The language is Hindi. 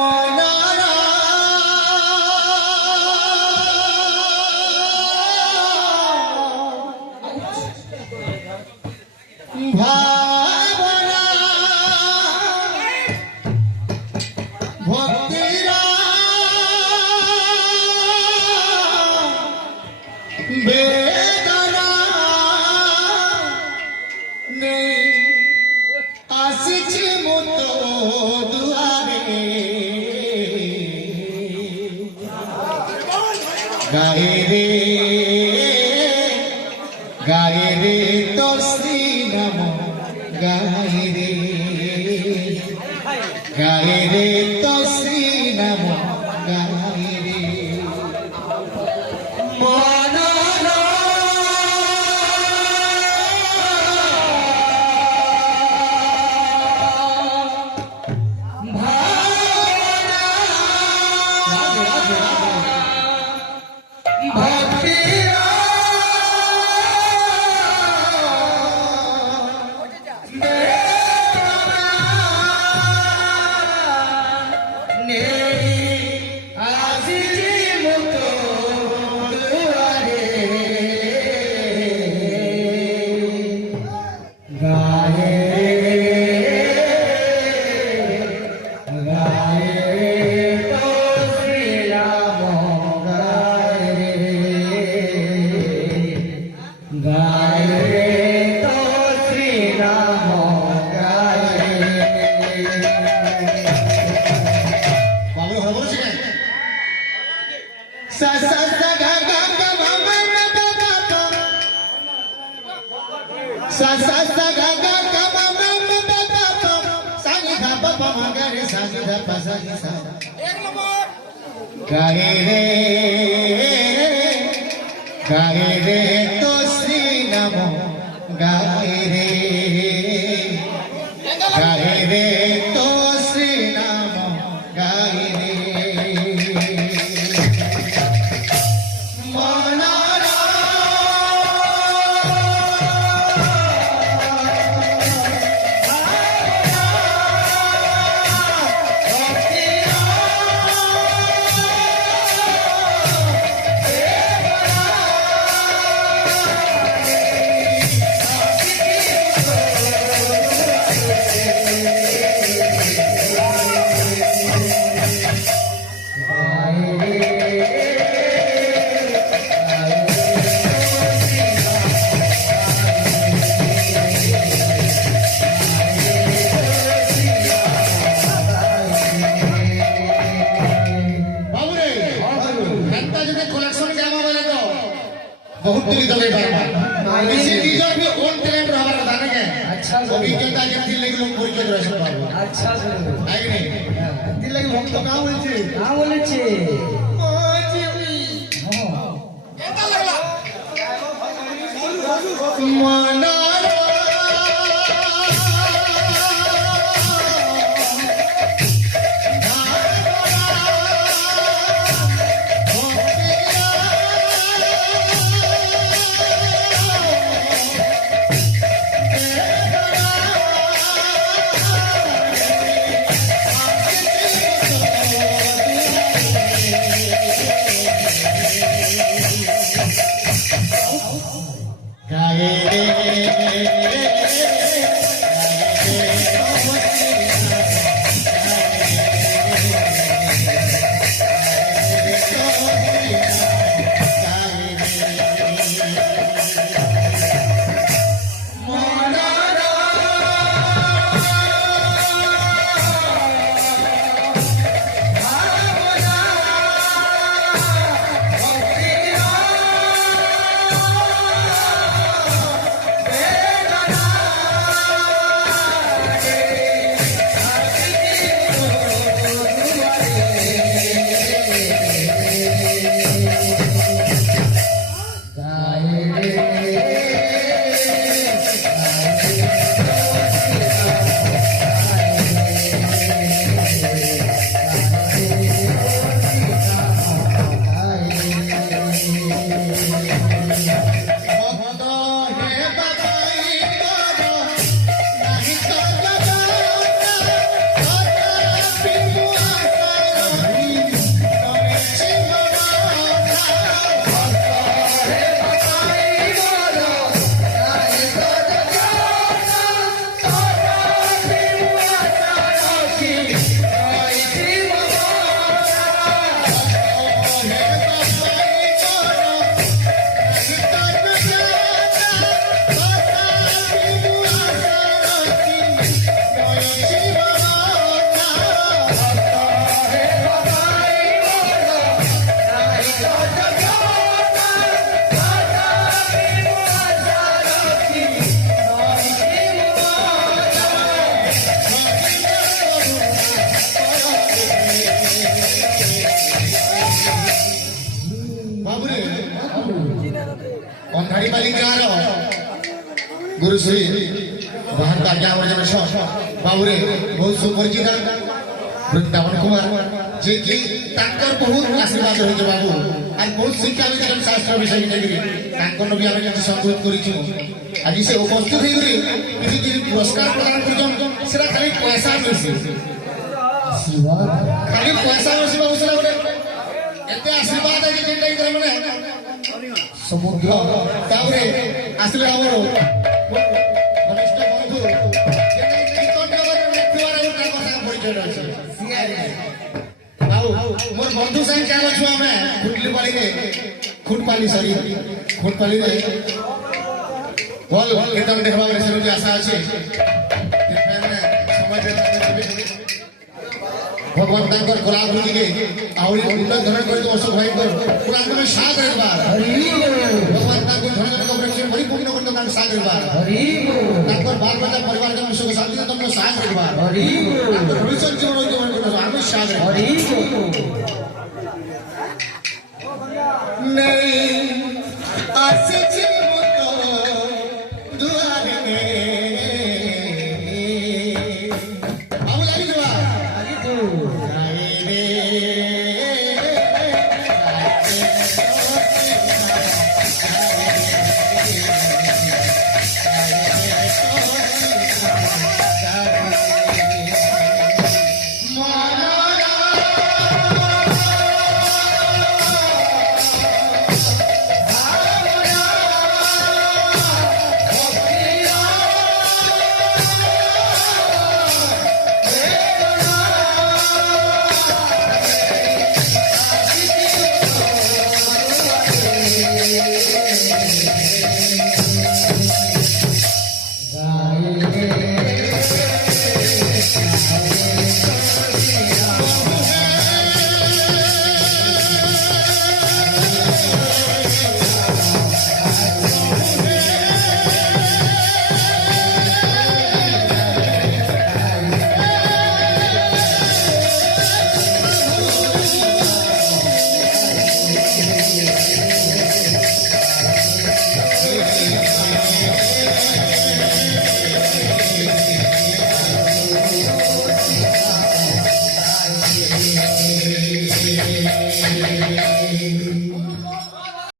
মনারা ভাবনা ভক্তিরা বেদনা নেই আসিছি মতো দুয়ারে গায়ে রে তো শ্রী নাম গায়ে রে তো শ্রী নাম গায়ে রে sa sa sa ga ga ga ma ma ma ba ba ba sa sa sa ga ga ga ma ma ma ba ba ba sa ni da ba ba ma ga re sa ni da pa sa ni sa ek number ga re to Sri Namo ga re to Sri Namo ga re बहुत दूरी दले बार किसी टीचर भी ओन टैलेंट रहबार কথা নাকি अच्छा অভিজ্ঞতা যেমন লাগি লোক পরিচয় করে আসতে পারবে अच्छा सर আই নাই দিল লাগি ভক্ত কা বলেছে এটা লাগলা মনা गाए ଧାଡ଼ିପାଲି ଗାଁର ଗୁରୁଶ୍ରୀ ବାହାରକୁ ଆଜ୍ଞା ବର୍ଜନ ବାବୁରେ ବହୁତ ସୁପରିଚିତ ବୃନ୍ଦାବନ କୁମାର ଯିଏକି ତାଙ୍କର ବହୁତ ଆଶୀର୍ବାଦ ରହିଛି ବାବୁ আর ବହୁତ ଶିକ୍ଷା ବି ଦେଲେ ଶାସ୍ତ୍ର ବିଷୟ ନେଇକିରି ତାଙ୍କର ବି ଆମେ କିଛି ସଂଗ୍ରହ କରିଛୁ ଆଜି ସେ ଉପସ୍ଥିତ ହେଇକରି କିଛି ପୁରସ୍କାର ପ୍ରଦାନ କରୁଛନ୍ ସେଟା ଖାଲି ପଇସା ମିଳୁଛି ଖାଲି ପଇସା ମିଳୁଛି ବାବୁ ସେଟା ଗୋଟେ ଏତେ ଆଶୀର୍ବାଦ ଅଛି ଯେନ୍ଟା କି ମାନେ ସମୁଦ୍ର ତାପରେ ଆସିଲେ ଆମର ଘନିଷ୍ଠ ବନ୍ଧୁ ପରିଚୟ ଅଛି मोर बंधु संग क्या लछु हमें खुटली पाली रे खुटपाली सॉरी खुटपाली रे बोल केतन देखबा रे सरो आशा আছে समाज भगवान तांकर कलाकृति के आउरी उन्नत धरण करे तो अशोक भाई को पूरा एकदम साथ रहबा भगवान तांको धरण को वृक्ष परिपूर्ण करतो तांको साथ रहबा तांकर बाल बच्चा परिवार के सुख शांति तुमको साथ रहबा तांको भविष्य जीवन को आमे साथ रहबा नहीं आसे